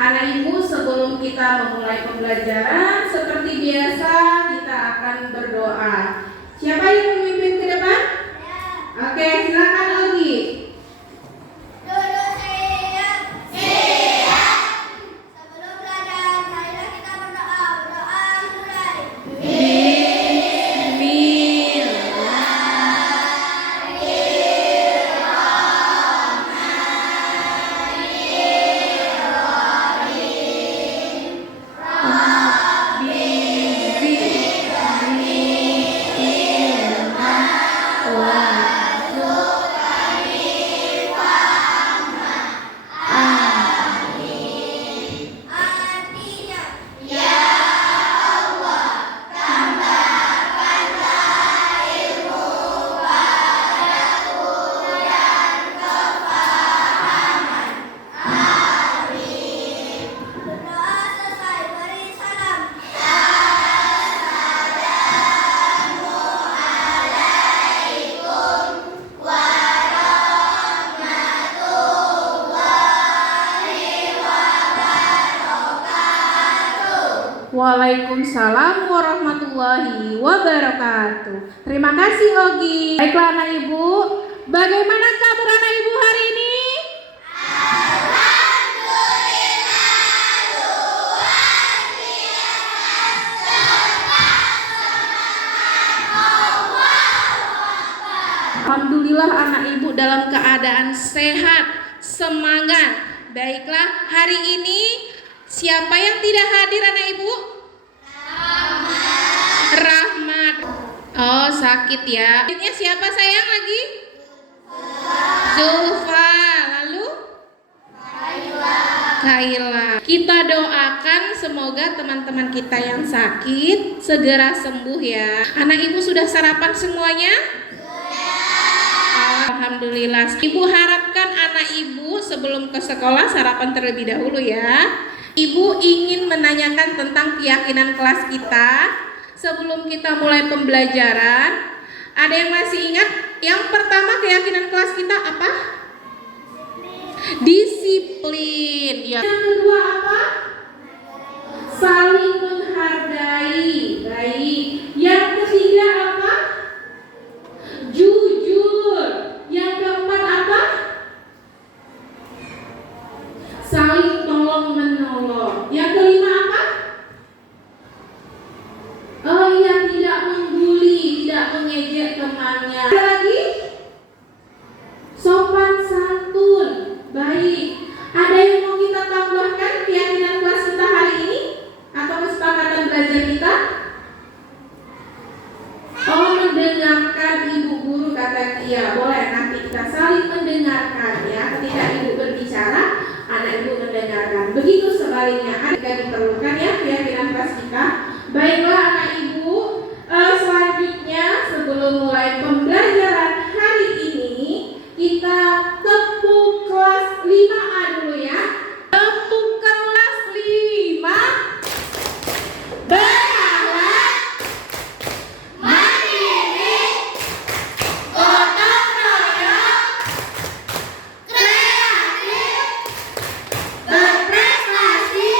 Anak ibu, sebelum kita memulai pembelajaran, seperti biasa kita akan berdoa. Siapa yang memimpin ke depan? Oke, silakan Ogi. Waalaikumsalam warahmatullahi wabarakatuh. Terima kasih Ogi. Baiklah anak ibu, bagaimana kabar anak ibu hari ini? Alhamdulillah anak ibu dalam keadaan sehat, semangat. Baiklah, hari ini siapa yang tidak hadir anak ibu? Rahmat. Oh, sakit ya. Ini siapa sayang lagi? Zulfa. Lalu? Kaila. Kita doakan semoga teman-teman kita yang sakit segera sembuh ya. Anak ibu sudah sarapan semuanya? Alhamdulillah. Ibu harapkan anak ibu sebelum ke sekolah sarapan terlebih dahulu ya. Ibu ingin menanyakan tentang keyakinan kelas kita sebelum kita mulai pembelajaran. Ada yang masih ingat? Yang pertama keyakinan kelas kita apa? Disiplin. Ya. Yang kedua apa? Saling menghargai. Baik. Yang ketiga apa? Jujur. Yang keempat apa? Saling tolong menolong. Yang kelima apa? Oh iya, tidak membuli, tidak mengejek temannya. Ada lagi? Sopan santun. Baik. Ada yang mau kita tambahkan keyakinan kelas kita hari ini? Atau kesepakatan belajar kita? Oh, mendengarkan ibu guru kata Tia. Boleh nanti kita saling mendengarkan ya. Ketika ibu berbicara, anak ibu mendengarkan. Begitu sebaliknya, jika diperlukan ya keyakinan kelas kita. Baiklah anak ibu, selanjutnya sebelum mulai pembelajaran hari ini, kita tepuk kelas 5A dulu ya. Tepuk kelas 5. Berangkat, mandiri, gotong royong, kreatif, berprestasi,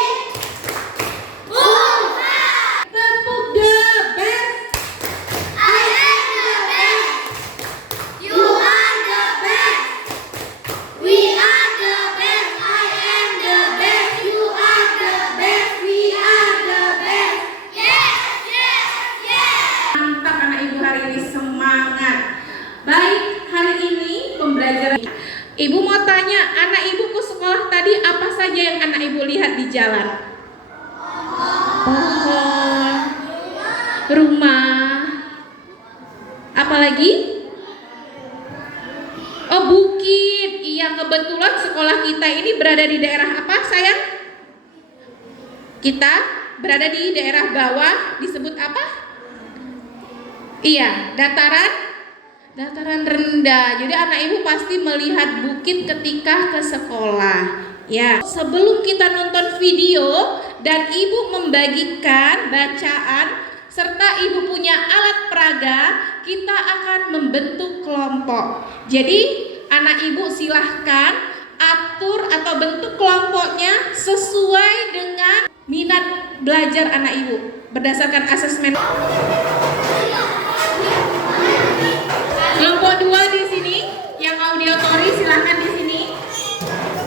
tepuk the best. I am the best. You are the best. We are the best. I am the best. You are the best. We are the best. Yes, yes, yes. Mantap anak ibu hari ini, semangat. Baik, hari ini pembelajaran. Ibu mau tanya, anak ibu ke sekolah tadi apa saja yang anak ibu lihat di jalan? Pohon, rumah, apalagi? Oh, bukit. Iya, kebetulan sekolah kita ini berada di daerah apa sayang? Kita berada di daerah bawah, disebut apa? Iya, dataran rendah. Jadi anak ibu pasti melihat bukit ketika ke sekolah. Ya, sebelum kita nonton video dan ibu membagikan bacaan serta ibu punya alat peraga, kita akan membentuk kelompok. Jadi anak ibu silahkan atur atau bentuk kelompoknya sesuai belajar anak ibu berdasarkan asesmen. Kelompok 2 di sini yang auditory silahkan di sini.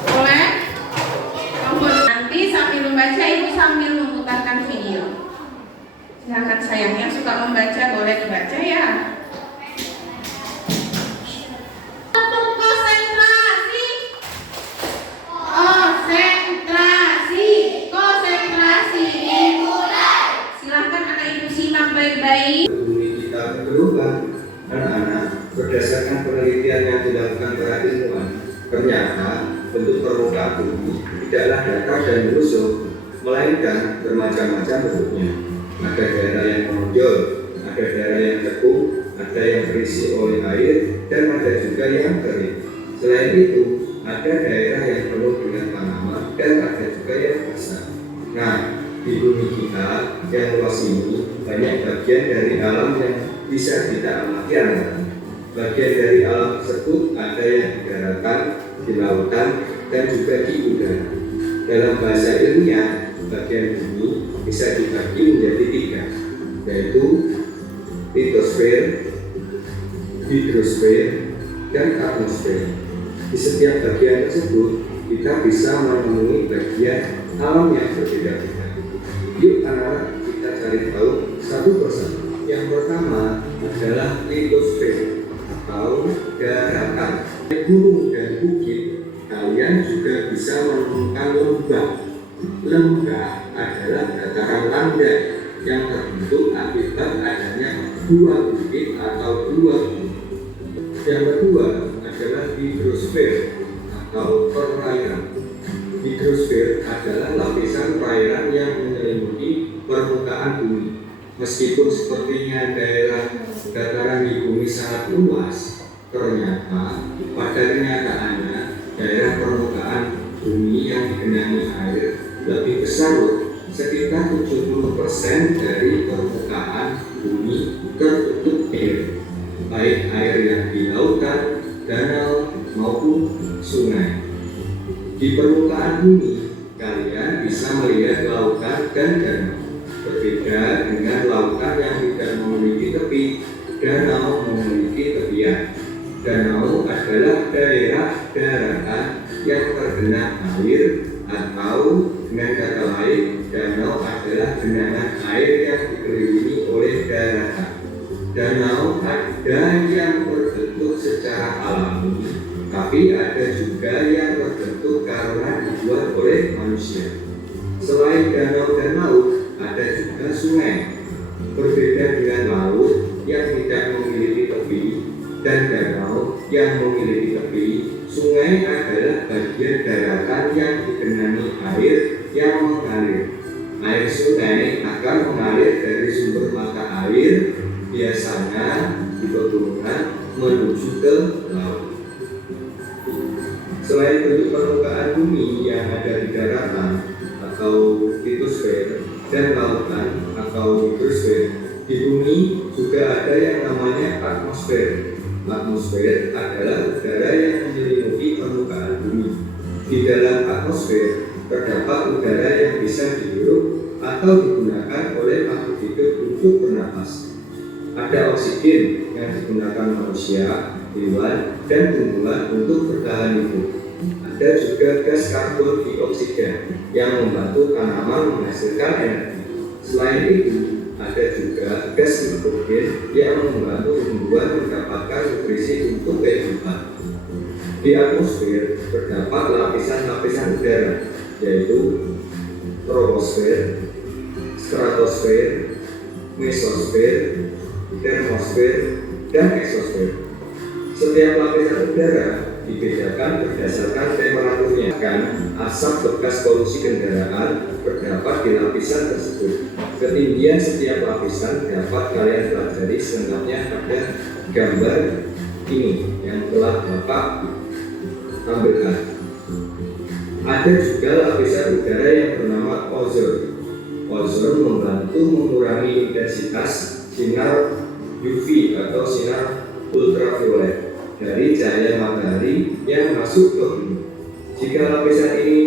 Boleh? Nanti sambil membaca ibu sambil memutarkan video. Silahkan sayang, yang suka membaca boleh dibaca ya. Konsentrasi dimulai. Silahkan anak ibu simak baik-baik. Bumi kita berubah. Anak-anak, berdasarkan penelitian yang dilakukan para ilmuwan, ternyata bentuk permukaan bumi tidaklah datar dan lusuh, melainkan bermacam-macam bentuknya. Ada daerah yang menonjol, ada daerah yang tekuk, ada yang terisi oleh air, dan ada juga yang kering. Selain itu, ada daerah yang penuh dengan tanaman dan ada juga yang basah. Nah, di bumi kita yang luas ini banyak bagian dari alam yang bisa kita amati anak-anak. Bagian dari alam tersebut ada yang di daratan, di lautan, dan juga di udara. Dalam bahasa ilmiah, bagian bumi bisa dibagi menjadi 3, yaitu litosfer, hidrosfer, dan atmosfer. Di setiap bagian tersebut, kita bisa menemui bagian alam yang berbeda-beda. Yuk anak-anak, kita cari tahu satu persatu. Yang pertama adalah litosfer atau daratan. Di gunung dan bukit, kalian juga bisa menemukan lembah. Lembah adalah dataran landai yang terbentuk akibat adanya 2 bukit atau 2 gunung. Yang kedua adalah hidrosfer atau perairan. Hidrosfer adalah lapisan perairan yang menyelimuti permukaan bumi. Meskipun sepertinya daerah dataran di bumi sangat luas, ternyata pada kenyataannya daerah permukaan bumi yang digenangi air lebih besar loh. Sekitar 70% dari permukaan bumi tertutup air, baik air yang di lautan, danau, maupun sungai. Di permukaan bumi, kalian bisa melihat lautan dan danau. Berbeda dengan lautan yang tidak memiliki tepi, danau memiliki tepian. Danau adalah daerah daratan yang tergenang air, atau dengan kata lain, danau adalah genangan air yang dikelilingi oleh daratan. Danau ada yang terbentuk secara alami, tapi ada juga yang terbentuk karena dibuat oleh manusia. Selain danau dan laut, ada juga sungai. Berbeda dengan laut yang tidak memiliki tepi dan danau yang memiliki tepi, sungai adalah bagian daratan yang digenangi air yang mengalir. Air sungai akan mengalir dari sumber mata air, biasanya di pegunungan, menuju ke laut. Selain bentuk permukaan bumi yang ada di daratan atau litosfer dan lautan atau hidrosfer, di bumi juga ada yang namanya atmosfer. Atmosfer adalah udara yang menyelimuti permukaan bumi. Di dalam atmosfer terdapat udara yang bisa dihirup atau digunakan oleh makhluk hidup untuk bernapas. Ada oksigen yang digunakan manusia, hewan, dan tumbuhan untuk bertahan hidup. Ada juga gas karbon dioksida yang membantu tanaman menghasilkan energi. Selain itu, ada juga gas nitrogen yang membantu tumbuhan mendapatkan nutrisi untuk kehidupan. Di atmosfer terdapat lapisan-lapisan udara, yaitu troposfer, stratosfer, mesosfer, termosfer, dan eksosfer. Setiap lapisan udara dibedakan berdasarkan temperaturnya. Asap bekas polusi kendaraan terdapat di lapisan tersebut. Ketinggian setiap lapisan dapat kalian pelajari selengkapnya pada gambar ini yang telah Bapak tampilkan. Ada juga lapisan udara yang bernama ozon. Ozon membantu mengurangi intensitas sinar UV atau sinar ultraviolet dari cahaya matahari yang masuk ke bumi. Jika lapisan ini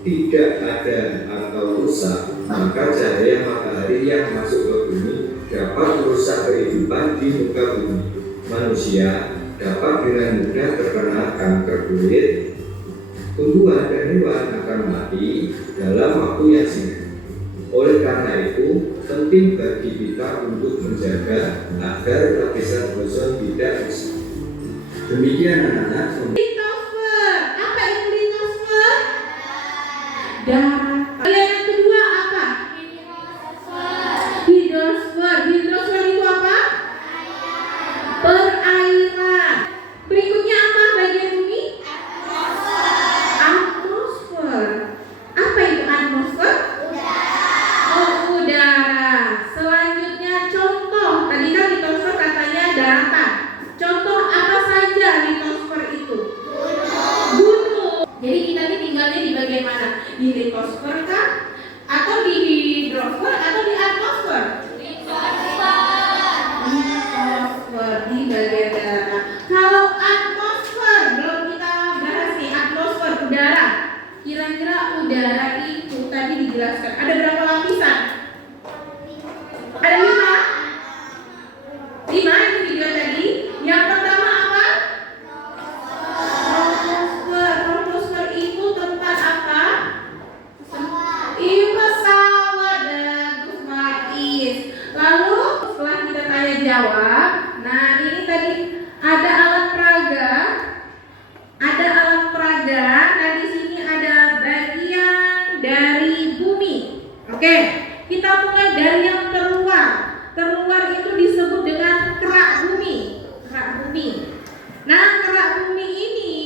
tidak ada atau rusak, maka cahaya matahari yang masuk ke bumi dapat merusak kehidupan di muka bumi. Manusia dapat dengan mudah terkena kanker kulit. Tumbuhan dan hewan akan mati dalam waktu yang singkat. Oleh karena itu, penting bagi kita untuk menjaga agar lapisan ozon tidak rusak. Demikian anak-anak. Litosfer. Apa itu litosfer? Darah. Yang kedua apa? Hidrosfer. Hidrosfer itu apa? Perairan. Berikutnya apa bagian bumi? Atmosfer. Apa itu atmosfer? Oh, udara. Selanjutnya contoh. Tadi kan litosfer katanya daratan. Contoh apa saja litosfer itu? Gunung. Jadi kita ini tinggalnya di bagian mana? Di litosfer kah? Atau di hidrosfer atau di atmosfer? Litosfer di bagian daratan. Kalau atmosfer belum kita bahas nih, atmosfer udara. Kira-kira udara itu tadi dijelaskan ada berapa lapisan? Ada 5? 5 itu video tadi. Yang pertama apa? Troposfer. Troposfer itu tempat apa? Pesawat. Bagus, Faiz. Lalu setelah kita tanya jawab, nah ini tadi ada alat peraga. Ada alat peraga. Nah di sini ada bagian dari bumi. Oke, kita mulai dari yang terluar. Terluar itu disebut dengan kerak bumi. Kerak bumi. Nah, kerak bumi ini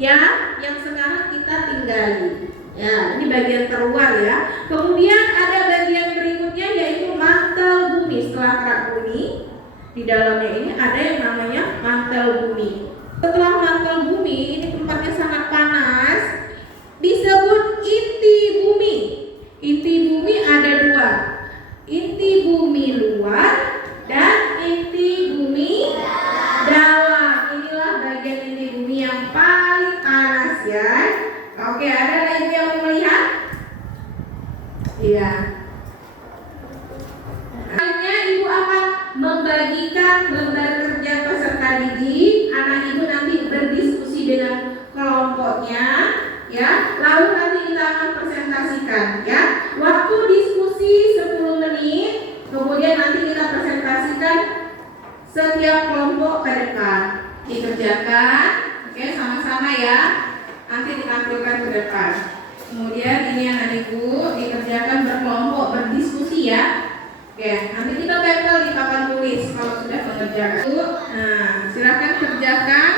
ya yang sekarang kita tinggali. Ya, ini bagian terluar ya. Kemudian ada bagian berikutnya yaitu mantel bumi. Setelah kerak bumi, di dalamnya ini ada yang namanya mantel bumi. Setelah mantel bumi, ini tempatnya sangat panas, disebut inti bumi. Inti bumi ada 2. Inti bumi luar dan inti bumi dalam. Inilah bagian inti bumi yang paling panas ya. Oke, ada lagi yang mau melihat? Iya. Hanya ibu akan membagikan lembar kerja peserta didik. Anak ibu nanti berdiskusi dengan kelompoknya, ya. Lalu nanti kita akan presentasikan, ya. Waktu diskusi 10 menit. Kemudian nanti kita presentasikan setiap kelompok ke depan. Dikerjakan, oke, sama-sama ya. Nanti ditampilkan ke depan. Kemudian ini yang ibu dikerjakan berkelompok, berdiskusi ya. Oke, nanti kita tempel di papan tulis kalau sudah mengerjakan. Nah, silakan kerjakan.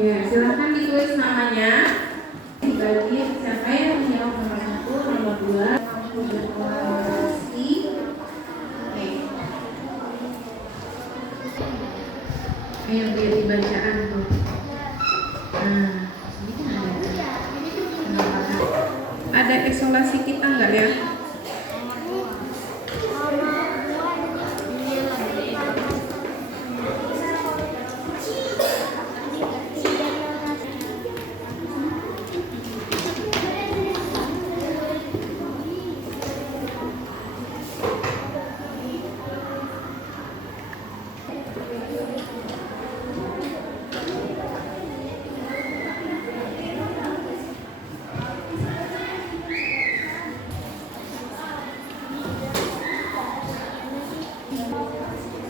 Ya, silakan ditulis namanya. Dibagi siapa yang menjawab nomor 1, nomor 2, berkolaborasi. Oke. Ayo biar dibacaan tuh. Nah, ini kan ada isolasi kita enggak ya?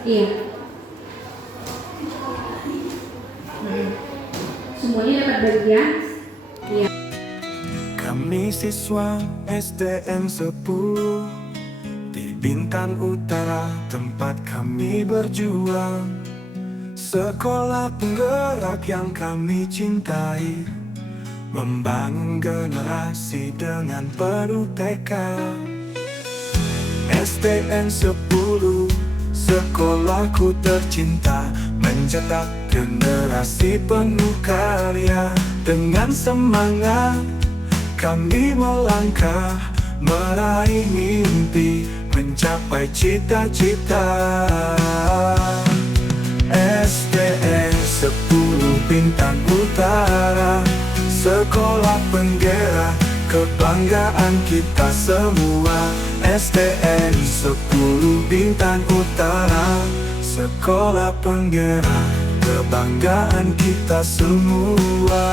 Iya. Semuanya dapat bagian. Iya. Kami siswa SDN 10 di Bintan Utara, tempat kami berjuang. Sekolah penggerak yang kami cintai, membangun generasi dengan penuh tekad. SDN 10, sekolahku tercinta, mencetak generasi penuh karya. Dengan semangat kami melangkah, meraih mimpi, mencapai cita-cita. SDN 10 kebanggaan kita semua. STN 10 Bintan Utara, sekolah penggerak kebanggaan kita semua.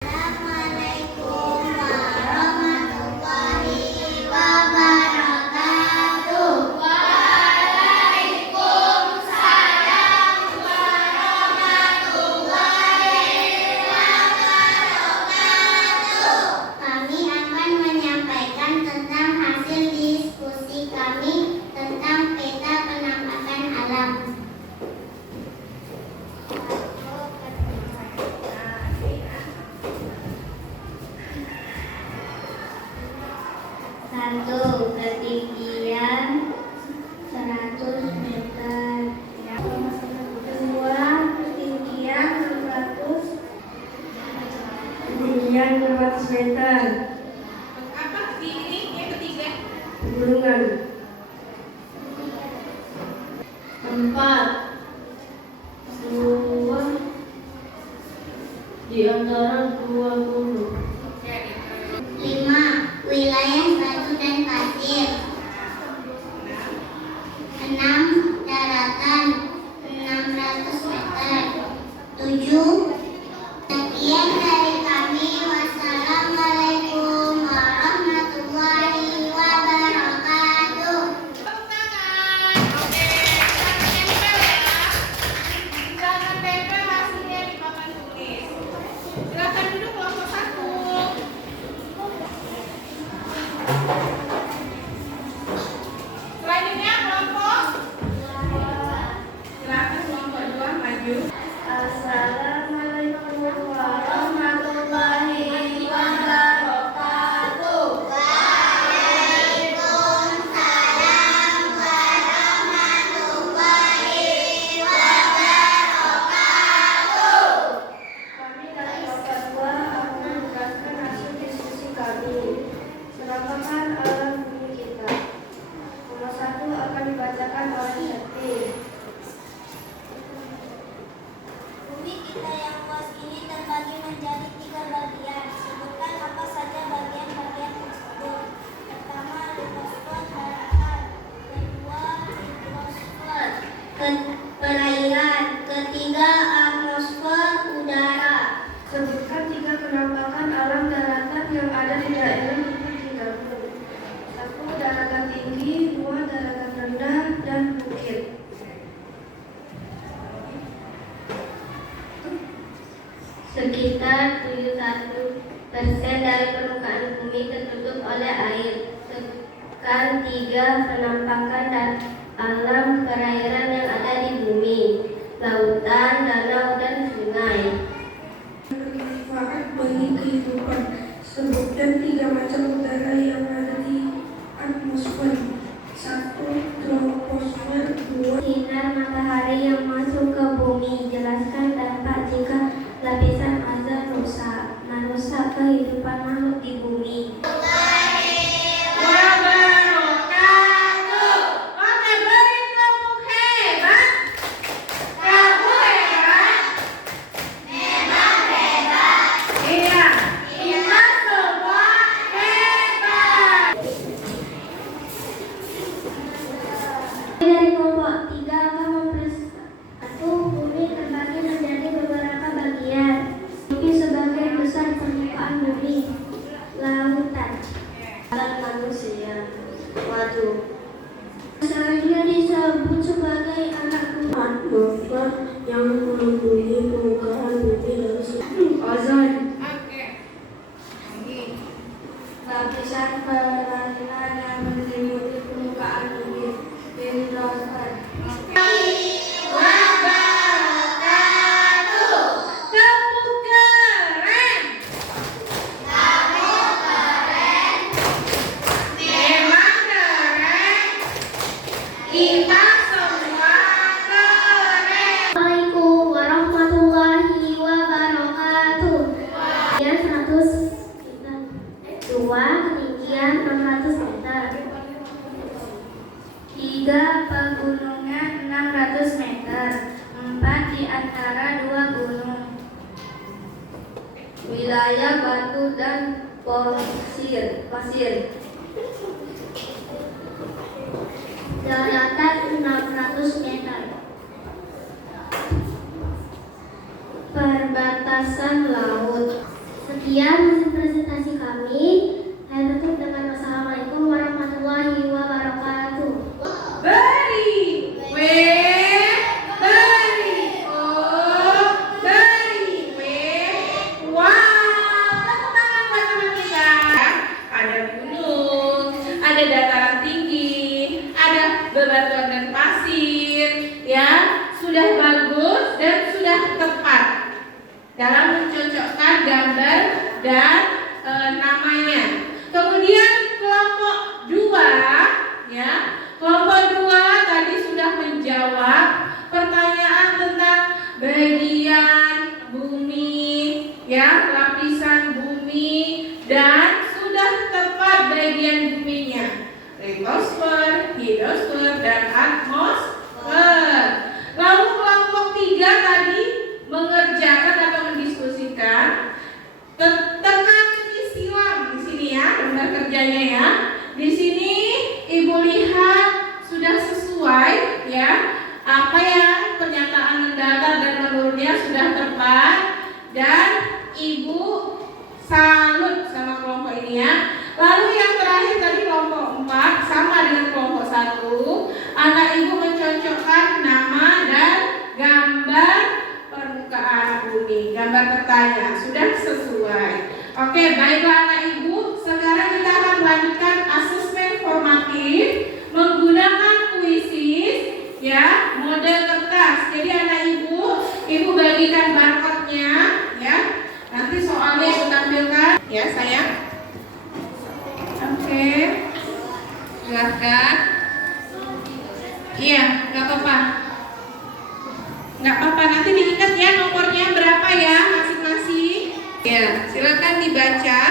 Assalamualaikum warahmatullahi wabarakatuh. Waalaikumsalam warahmatullahi wabarakatuh. Kami akan menyampaikan tentang hasil diskusi kami tentang peta penampakan alam. Satu, ketinggian 100 meter. Dua, ketinggian 600 meter. Apa ini yang ketiga? Gunungan. 4, dua di antara dua gunung. 5, wilayah batu dan pasir. 6, daratan 600 meter. 7, sekian dari kami. Wassalamualaikum warahmatullahi wabarakatuh. Tepuk tangan. Oke, jangan tempel hasilnya di papan tulis. Silakan duduk kelompok 1. Selanjutnya kelompok. Silakan kelompok 2 maju. Assalamualaikum warahmatullahi wabarakatuh. Waalaikumsalam warahmatullahi wabarakatuh. Kami dari kelompok 2 akan menjelaskan hasil diskusi kami. Penampakan alam bumi kita. Nomor 1 akan dibacakan oleh Syekti. Bumi kita yang luas ini terbagi menjadi 3 bagian. Sebutkan apa saja bagian-bagian tersebut. Pertama, litosfer daratan. Kedua, hidrosfer perairan. Ketiga, atmosfer udara. Sebutkan 3 penampakan alam daratan yang ada di daerah bumi kita. 1, daratan tinggi. 2, daratan rendah, dan bukit. Sekitar 71% dari permukaan bumi tertutup oleh air. Sebutkan 3 penampakan dan alam perairan yang ada di bumi. Lautan, danau, dan sungai. Bermanfaat bagi kehidupan. Sebutkan 3 macam udara yang ada di atmosfer. 1, troposfer. 2, sinar matahari yang masuk ke bumi. Jelaskan dampak jika lapisan ozon merusak kehidupan makhluk di bumi. Wabarakatuh. Oke, beri tepuk hebat. Kamu hebat. Memang hebat. Iya, kita semua hebat. Dari kelompok 3 akan mempresentasikan bumi terbagi menjadi beberapa bagian. Bumi sebagian besar permukaan bumi, lautan, dan manusia. Waduh. Selanjutnya disebut sebagai anak bumi. Atmosfer yang melindungi permukaan bumi dari ozon. Oke. Lagi. Lapisan perairan yang menyelimuti permukaan bumi. Hidrosfer. Wabarakatuh. Tepuk keren. Kamu keren. Memang keren. Kita semua keren. Assalamualaikum warahmatullahi wabarakatuh. Ketinggian 100 meter. 2, ketinggian 600 meter. 3, pegunungan 600 meter. 4, di antara 2 gunung. Wilayah batu dan Pasir. Daratan 600 meter. Perbatasan laut. Sekian presentasi kami. Saya tutup dengan wassalamualaikum warahmatullahi wabarakatuh. Beri. Beri. Oh, beri. Wow. Tepuk tangan buat teman kita. Ada gunung, ada dataran tinggi, ada bebatuan dan pasir, ya. Sudah bagus dan sudah tepat dalam mencocokkan gambar dan namanya. Kemudian kelompok 2, ya. Kelompok 2 tadi sudah menjawab pertanyaan tentang bagian bumi, ya, lapisan bumi, dan sudah tepat bagian buminya. Litosfer, hidrosfer, dan atmosfer. Lalu kelompok 3 tadi mengerjakan atau mendiskusikan tentang istilah di sini, ya, gambar kerjanya, ya. Di sini Ibu lihat sudah sesuai, ya, apa yang pernyataan mendatar dan menurunnya sudah tepat, dan Ibu salut sama kelompok ini, ya. Lalu yang terakhir tadi kelompok 4 sama dengan kelompok 1. Anak Ibu mencocokkan nama dan gambar permukaan bumi, gambar petanya sudah sesuai. Oke, baiklah anak Ibu, sekarang kita akan melanjutkan asesmen formatif menggunakan kuisis, ya, model kertas. Jadi anak Ibu bagikan barcode-nya, ya. Nanti soalnya Ibu tampilkan, ya sayang. Oke, silahkan. Iya, nggak apa-apa. Nggak apa-apa, nanti diingat ya nomornya berapa ya masing-masing. Ya, silakan dibaca.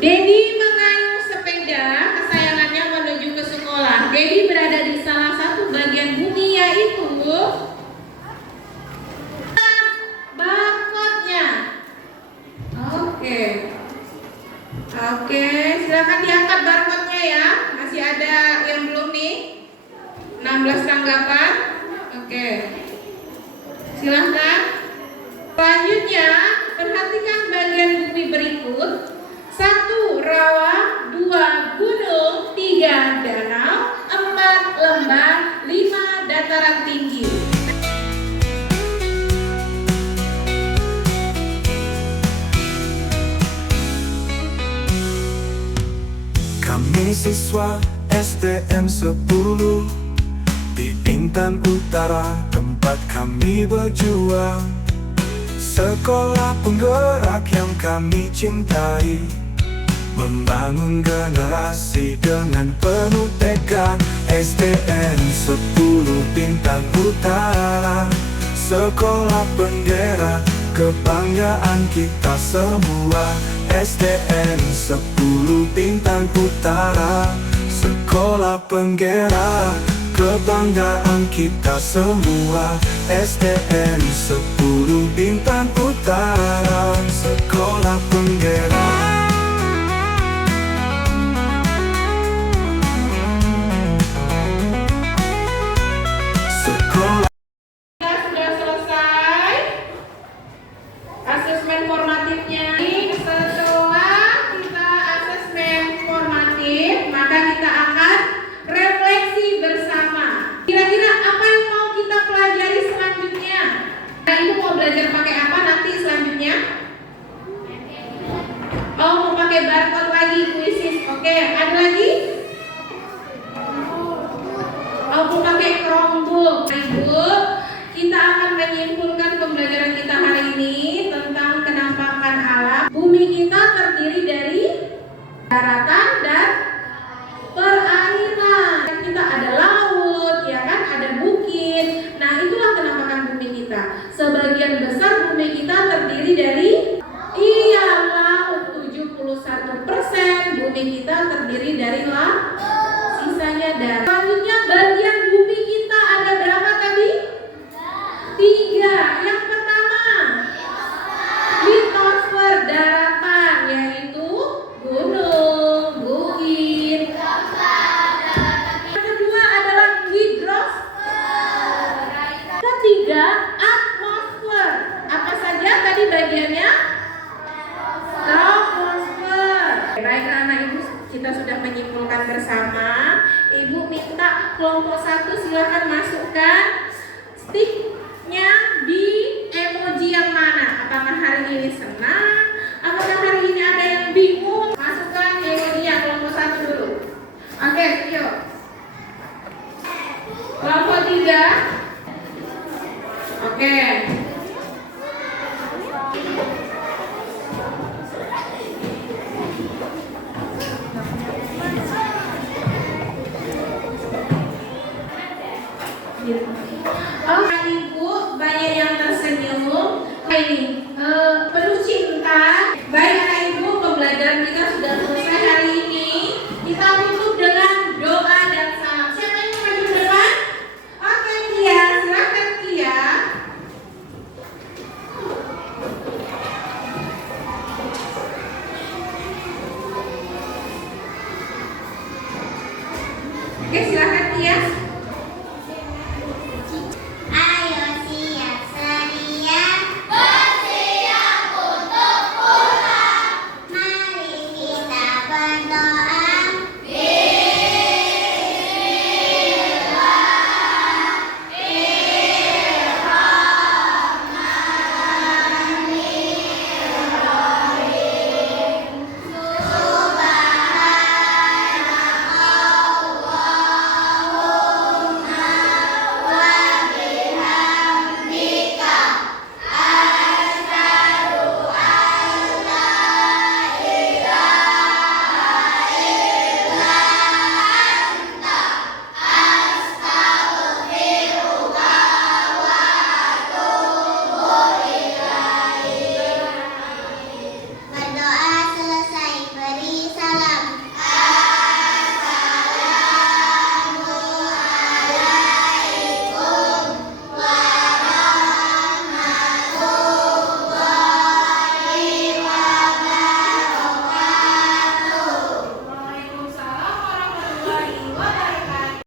Dedi mengayuh sepeda kesayangannya menuju ke sekolah. Dedi berada di salah satu bagian bumi, yaitu barcode-nya. Oke, silakan diangkat barcode-nya, ya. Masih ada yang belum nih? 16 tanggapan. Oke, silahkan. Selanjutnya, perhatikan bagian bumi berikut. 1. Rawa, 2. Gunung, 3. Danau, 4. Lembah, 5. Dataran tinggi. Kami siswa STM 10 di Intan Utara, tempat kami berjuang. Sekolah penggerak yang kami cintai, membangun generasi dengan penuh tekad. STM 10 Bintang Utara, sekolah penggerak, kebanggaan kita semua. STM 10 Bintang Utara, sekolah penggerak, kebanggaan kita semua. STM 10 Bintang Utara, sekolah penggerak. Sekolah Sudah selesai asesmen formatifnya. Setelah kita asesmen formatif, maka kita akan refleksi bersama. Kira-kira apa yang mau kita pelajari selanjutnya? Nah, Ibu mau belajar pakai apa nanti selanjutnya? Oh, mau pakai barcode lagi, kuisis. Oke, ada lagi? Oh, mau pakai Chromebook. Ibu, kita akan menyimpulkan pembelajaran kita hari ini tentang kenampakan alam. Bumi kita terdiri dari daratan dan perairan. Kita ada laut, ya kan, ada bukit. Nah, itulah kenampakan bumi kita. Sebagian besar bumi kita terdiri dari laut, 71%. Bumi kita terdiri dari laut, sisanya darat. Selanjutnya bagian bumi kita ada berapa tadi? 3. Yang pertama litosfer, daratan, yaitu 3, atmosfer. Apa saja tadi bagiannya? Troposfer. Baiklah anak ibu, kita sudah menyimpulkan bersama. Ibu minta kelompok 1 silakan masukkan sticknya di emoji yang mana. Apakah hari ini senang? Apakah hari ini ada yang bingung? Masukkan emojinya kelompok 1 dulu. Oke, yuk. Kelompok 3. Oke. Oh, ibu banyak yang tersenyum. Ini